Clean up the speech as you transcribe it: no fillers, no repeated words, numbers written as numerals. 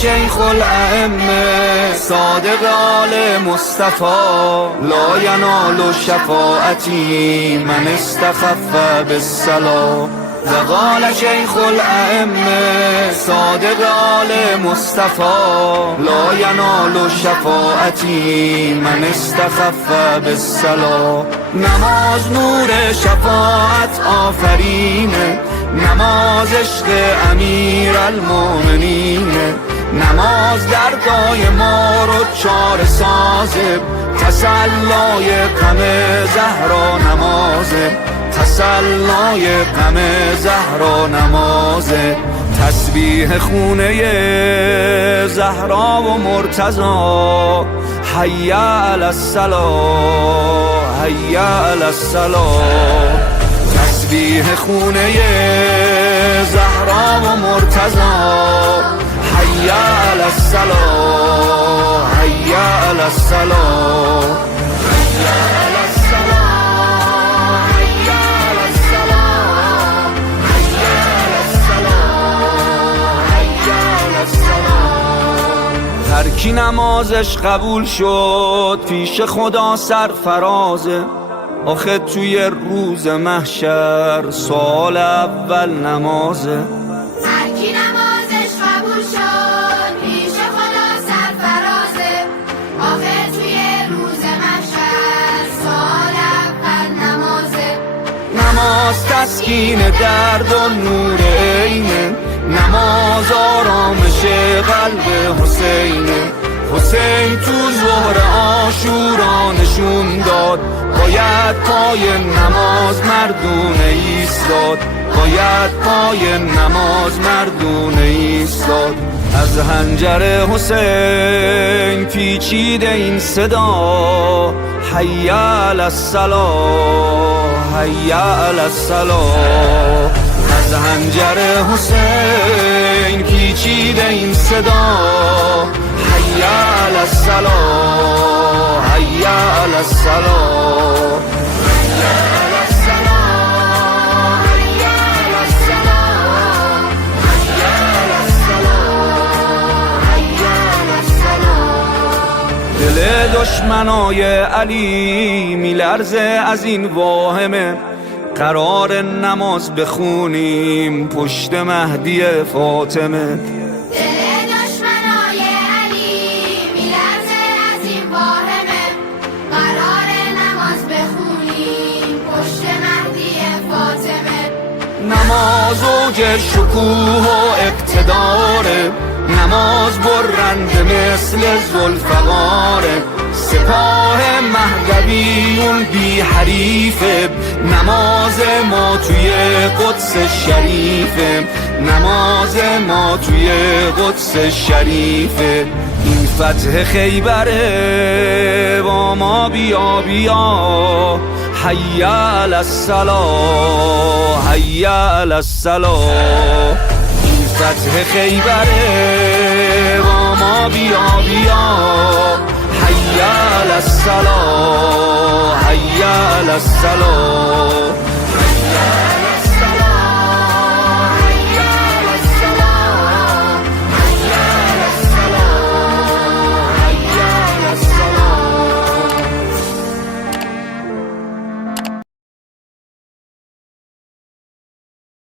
شیخ الائمه صادق آل مصطفى لا ینال شفاعتی من استخف بالصلاة. وقال شیخ الائمه صادق آل مصطفى لا ینال شفاعتی من استخف بالصلاة. نماز نور شفاعت آفرینه، نماز عشق امیر المؤمنین، نماز دردای ما رو چاره سازه، تسلای غم زهرا نمازه، تسلای غم زهرا نمازه. تسبیح خونه زهرا و مرتضی حی علی الصلاة حی علی الصلاة. تسبیح خونه زهرا و مرتضی حی علی الصلاة حی علی الصلاة حی علی الصلاة حی علی الصلاة حی علی الصلاة حی علی الصلاة. هر کی نمازش قبول شد پیش خدا سرفرازه، آخه توی روز محشر سوال اول نمازه. هر کی نمازش قبول شد پیش خدا سرفرازه، آخه توی روز محشر سوال اول نمازه. نماز تسکین درد و نور عینه، نماز آرامش قلب حسینه. حسین تو ظهر عاشورا نشون داد باید پای نماز مردونه ایستاد، باید پای نماز مردونه ایستاد. از حنجر حسین پیچیده این صدا حی علی الصلاة حی علی الصلاة. از حنجر حسین پیچیده این صدا حی علی الصلاة حی علی الصلاة حی علی الصلاة حی علی الصلاة حی علی الصلاة حی علی الصلاة. دل دشمنای علی میلرزه از این واهمه، قرار نماز بخونیم پشت مهدی فاطمه. نماز اوج شکوه و اقتداره، نماز برنده مثل ذوالفقاره. سپاه مهدویون بی حریفه، نماز ما توی قدس شریفه، نماز ما توی قدس شریفه. این فتح خیبره با ما بیا بیا حی علی الصلاة حی علی الصلاة. این فتح خیبره با ما بیا بیا حی علی الصلاة حی علی الصلاة.